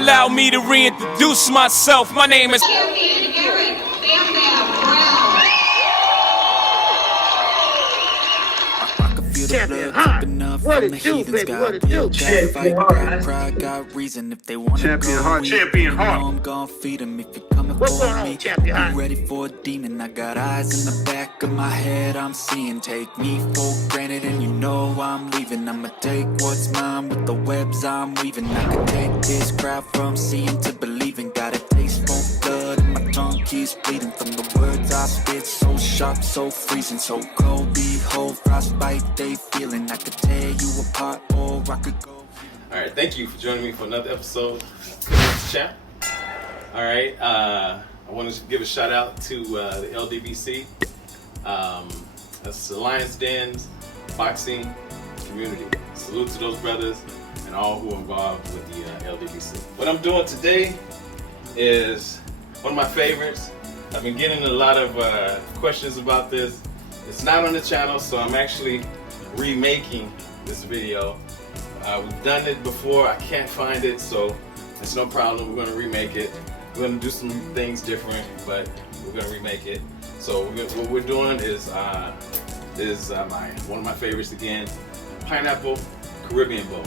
Allow me to reintroduce myself. My name is Champion Eric Bam Bam Brown. Champion Heart, what it do, baby, what it do? Champion Heart, pride got reason if they want to go. Champion Heart. I'm gonna feed them if you're coming What's for going on, me. Champion Heart? I'm ready for a demon. I got eyes in the back of my head. I'm seeing. Take me for granted, and you know I'm leaving. I'ma take what's mine with the webs I'm weaving. I can take this crowd from seeing to believing. Got a taste for blood, and my tongue keeps bleeding from the words I spit. So sharp, so freezing, so cold. Behold, frostbite they feeling. I could tear you apart, or I could go. Alright, thank you for joining me for another episode of Connect Chat. Alright, I want to give a shout out to the LDBC. That's the Lions Den's boxing community. Salute to those brothers and all who are involved with the LDBC. What I'm doing today is one of my favorites. I've been getting a lot of questions about this. It's not on the channel, so I'm actually remaking this video. We've done it before, I can't find it, so it's no problem. We're going to remake it. We're going to do some things different, but we're going to remake it. So what we're doing is one of my favorites again, pineapple Caribbean bowl.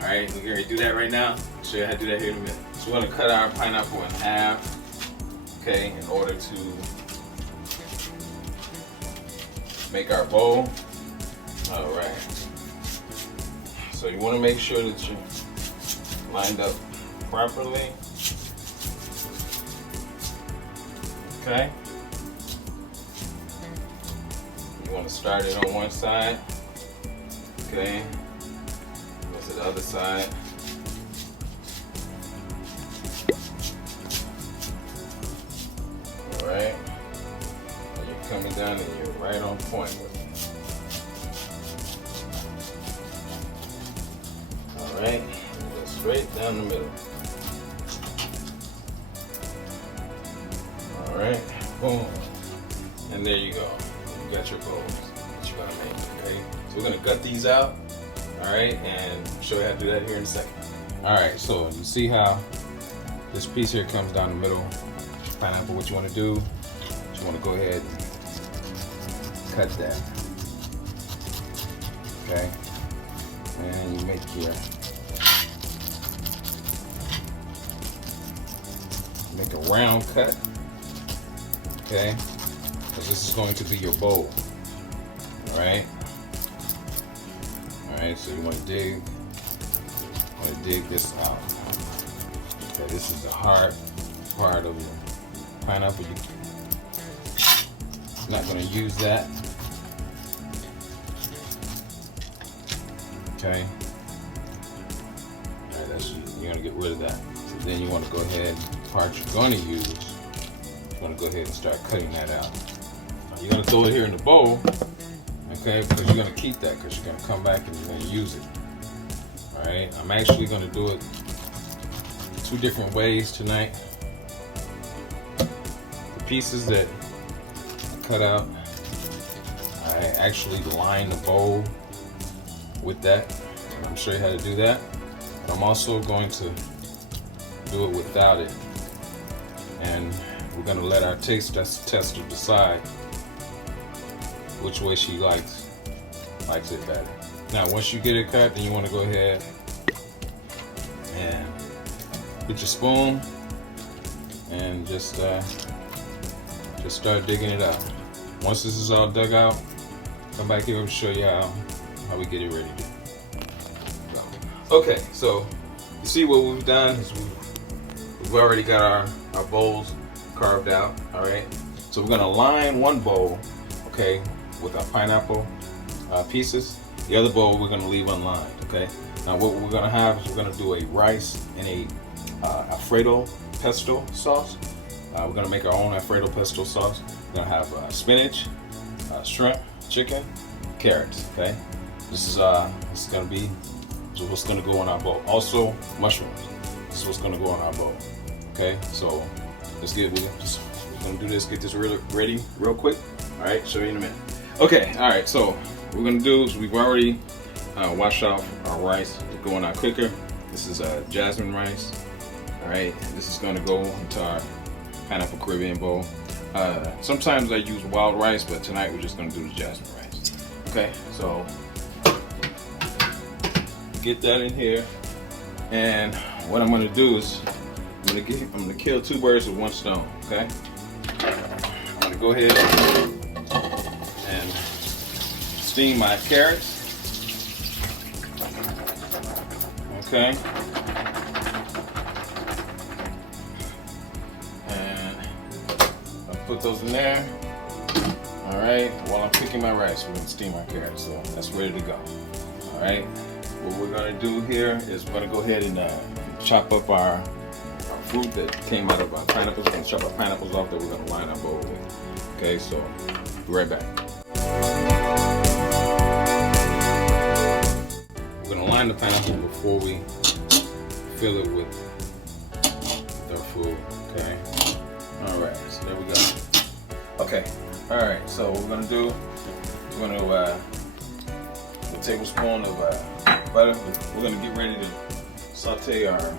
All right, we're going to do that right now. I'll show you how to do that here in a minute. So we're going to cut our pineapple in half, okay, in order to make our bowl. All right. So you want to make sure that you're lined up properly. Okay. You want to start it on one side. Okay. Go to the other side. All right. And you're coming down and you're right on point with it. Alright, go straight down the middle. Alright, boom. And there you go. You got your bowls that you're gonna make, okay? So we're gonna gut these out, alright, and show you how to do that here in a second. Alright, so you see how this piece here comes down the middle. Pineapple, what you wanna do, you wanna go ahead and cut that. Okay? And you make your a round cut, okay? Because this is going to be your bowl. All right. All right. So you want to dig this out. Okay. This is the hard part of your pineapple. You're not going to use that. Okay. All right. You're going to get rid of that. So then you want to go ahead. Part you're going to use, you want to go ahead and start cutting that out. You're going to throw it here in the bowl, okay, because you're going to keep that because you're going to come back and you're going to use it. All right, I'm actually going to do it two different ways tonight. The pieces that I cut out, I actually line the bowl with that. I'm going to show you how to do that. But I'm also going to do it without it. And we're going to let our taste tester decide which way she likes it better. Now once you get it cut, then you want to go ahead and get your spoon and just start digging it out. Once this is all dug out, come back here and show you how we get it ready to do. Okay, so you see what we've done is we've already got our bowls carved out, all right? So we're gonna line one bowl, okay, with our pineapple pieces. The other bowl we're gonna leave unlined, okay? Now what we're gonna have is we're gonna do a rice and a Alfredo pesto sauce. We're gonna make our own Alfredo pesto sauce. We're gonna have spinach, shrimp, chicken, carrots, okay? This is gonna be what's gonna go in our bowl. Also mushrooms. This is what's gonna go in our bowl. Okay, so we're gonna do this, get this ready real quick. All right, show you in a minute. Okay, all right, so what we're gonna do is we've already washed off our rice to go in our cooker. This is jasmine rice, All right, this is gonna go into our pineapple Caribbean bowl. Sometimes I use wild rice, but tonight we're just gonna do the jasmine rice. Okay, so get that in here, and what I'm gonna do is I'm gonna kill two birds with one stone. Okay, I'm gonna go ahead and steam my carrots. Okay. Put those in there. All right. While I'm cooking my rice, we're gonna steam our carrots, so that's ready to go. All right. What we're gonna do here is we're gonna go ahead and chop up our fruit that came out of our pineapples. We're gonna chop our pineapples off that we're gonna line our bowl with. Okay. So be right back. We're gonna line the pineapple before we fill it with our food. Okay. All right, so there we go. Okay, all right, so what we're gonna do, we're gonna, a tablespoon of butter. We're gonna get ready to saute our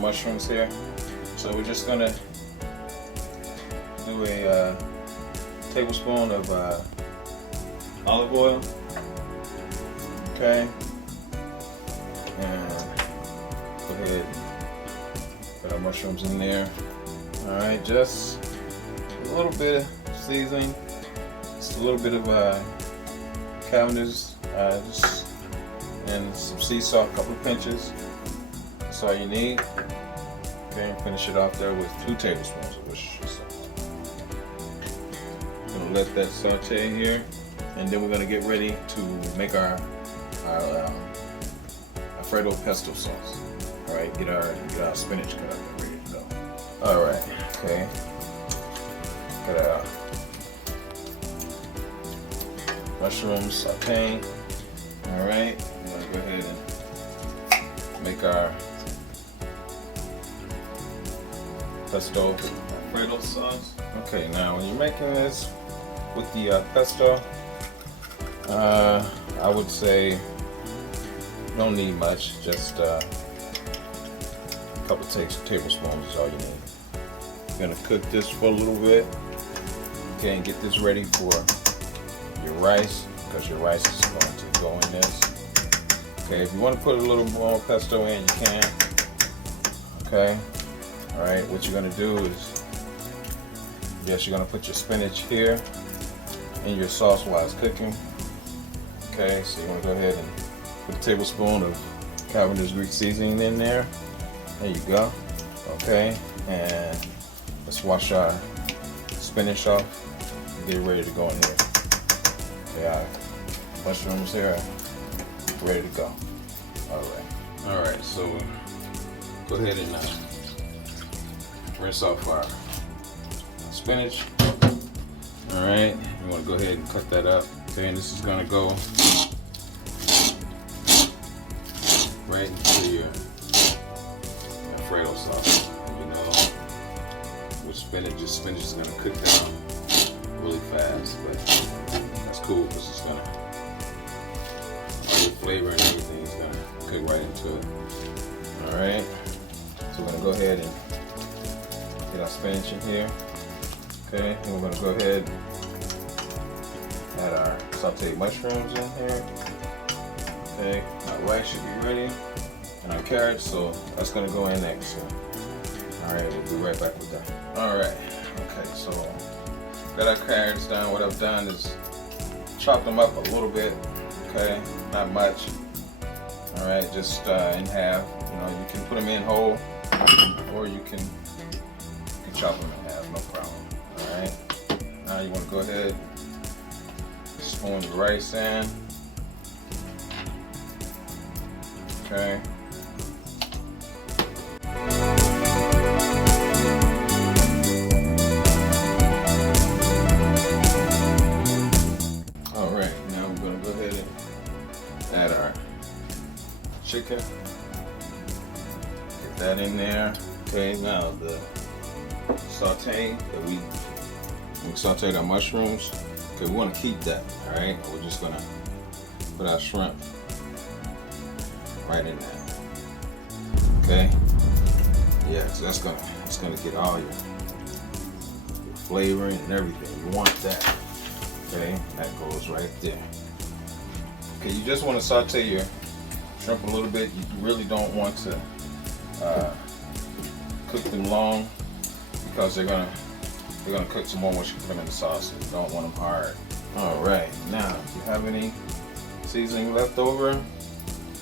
mushrooms here. So we're just gonna do a tablespoon of olive oil, okay? And go ahead, put our mushrooms in there. All right, just a little bit of seasoning, just a little bit of Cavendish, and some sea salt, a couple of pinches. That's all you need. Okay, and finish it off there with 2 tablespoons of Worcestershire sauce. I'm gonna let that saute here, and then we're gonna get ready to make our Alfredo pesto sauce. All right, get our spinach cut up and ready to go. All right, okay. Got our mushrooms sauteing. All right, we're gonna go ahead and make our pesto Alfredo sauce. Okay, now when you're making this with the pesto, I would say you don't need much, just a couple tablespoons is all you need. You're gonna cook this for a little bit, okay, and get this ready for your rice, because your rice is going to go in this. Okay, if you want to put a little more pesto in, you can. Okay, all right, what you're gonna do is, yes, you're gonna put your spinach here in your sauce while it's cooking. Okay, so you're gonna go ahead and put a tablespoon of Cavendish Greek seasoning in there. There you go. Okay, and let's wash our spinach off and get it ready to go in here. Okay, our mushrooms here are ready to go. All right, so go ahead and rinse off our spinach. All right, you want to go ahead and cut that up. Okay, and this is going to go right into your Alfredo sauce. You know, with spinach is going to cook down really fast, but that's cool because it's going to, all the flavor and everything is going to cook right into it. All right, so we're going to go ahead and get our spinach in here. Okay, and we're going to go ahead and add our sauteed mushrooms in here. Okay, our rice should be ready, and our carrots, so that's going to go in next. So, all right, we'll be right back with that. All right, okay, so got our carrots done. What I've done is chop them up a little bit, okay, not much. All right, just in half. You know, you can put them in whole, or you can chop them in half, no problem. All right, now you want to go ahead, spoon the rice in. Okay. All right, now we're going to go ahead and add our chicken. Get that in there. Okay, now the saute that we sauteed our mushrooms. Okay, we want to keep that. All right, we're just going to put our shrimp right in there. Okay, Yeah, so that's gonna get all your flavoring and everything. You want that. Okay, that goes right there. Okay, you just want to saute your shrimp a little bit. You really don't want to cook them long because they're gonna cook some more once you put them in the sauce. So you don't want them hard. All right, now if you have any seasoning left over,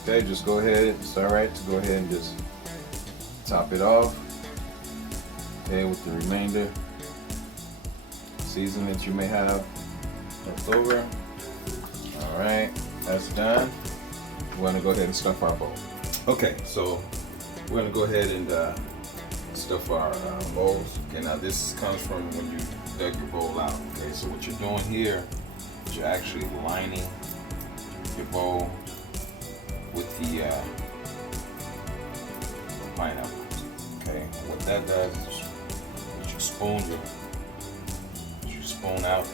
okay, just go ahead. It's all right to go ahead and just top it off. Okay, with the remainder seasoning that you may have left over. All right, that's done. We're gonna go ahead and stuff our bowl. Okay, so we're gonna go ahead and stuff our bowls. Okay, now this comes from when you dug your bowl out. Okay, so what you're doing here is you're actually lining your bowl with the pineapple. Okay, what that does is you spoon out the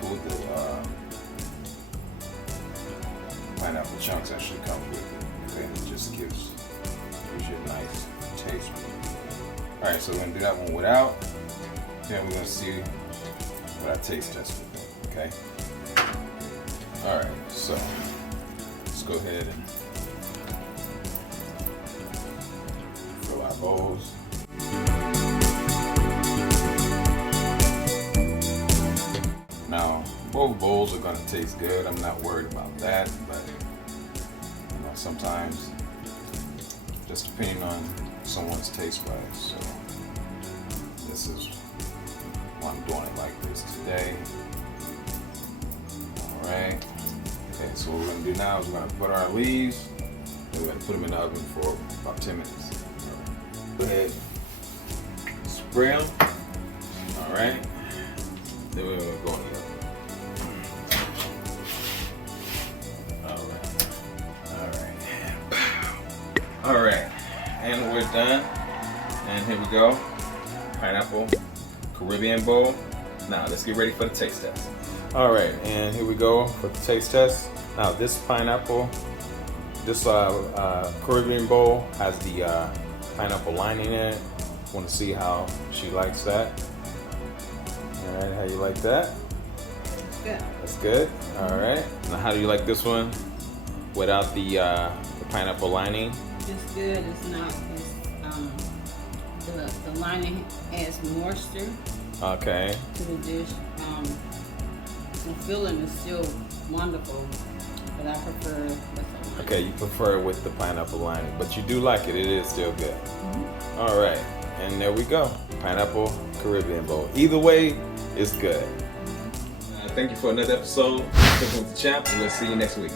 food. The pineapple chunks actually come with it. Okay, and it just gives you a nice taste. All right, so we're gonna do that one without. Then we're gonna see what our taste test will be. Okay. All right, so let's go ahead and fill our bowls. Now, both bowls are gonna taste good. I'm not worried about that, but you know, sometimes just depending on someone's taste buds. So this is why I'm doing it like this today. All right. Okay, so what we're gonna do now is we're gonna put our leaves and we're gonna put them in the oven for about 10 minutes. Go ahead, spray them. All right. Then we're gonna go in the oven. All right, and we're done. And here we go, pineapple Caribbean bowl. Now let's get ready for the taste test. All right, and here we go for the taste test. Now this pineapple, this Caribbean bowl has the pineapple lining in it. Want to see how she likes that? All right, how you like that? Good. That's good. All right. Now how do you like this one without the pineapple lining? It's good. It's not. It's the lining adds moisture Okay. to the dish. The filling is still wonderful, but I prefer with the lining. Okay, you prefer it with the pineapple lining, but you do like it. It is still good. All right, and there we go. Pineapple Caribbean bowl. Either way, it's good. Thank you for another episode of Cooking with the Champ, and we'll see you next week.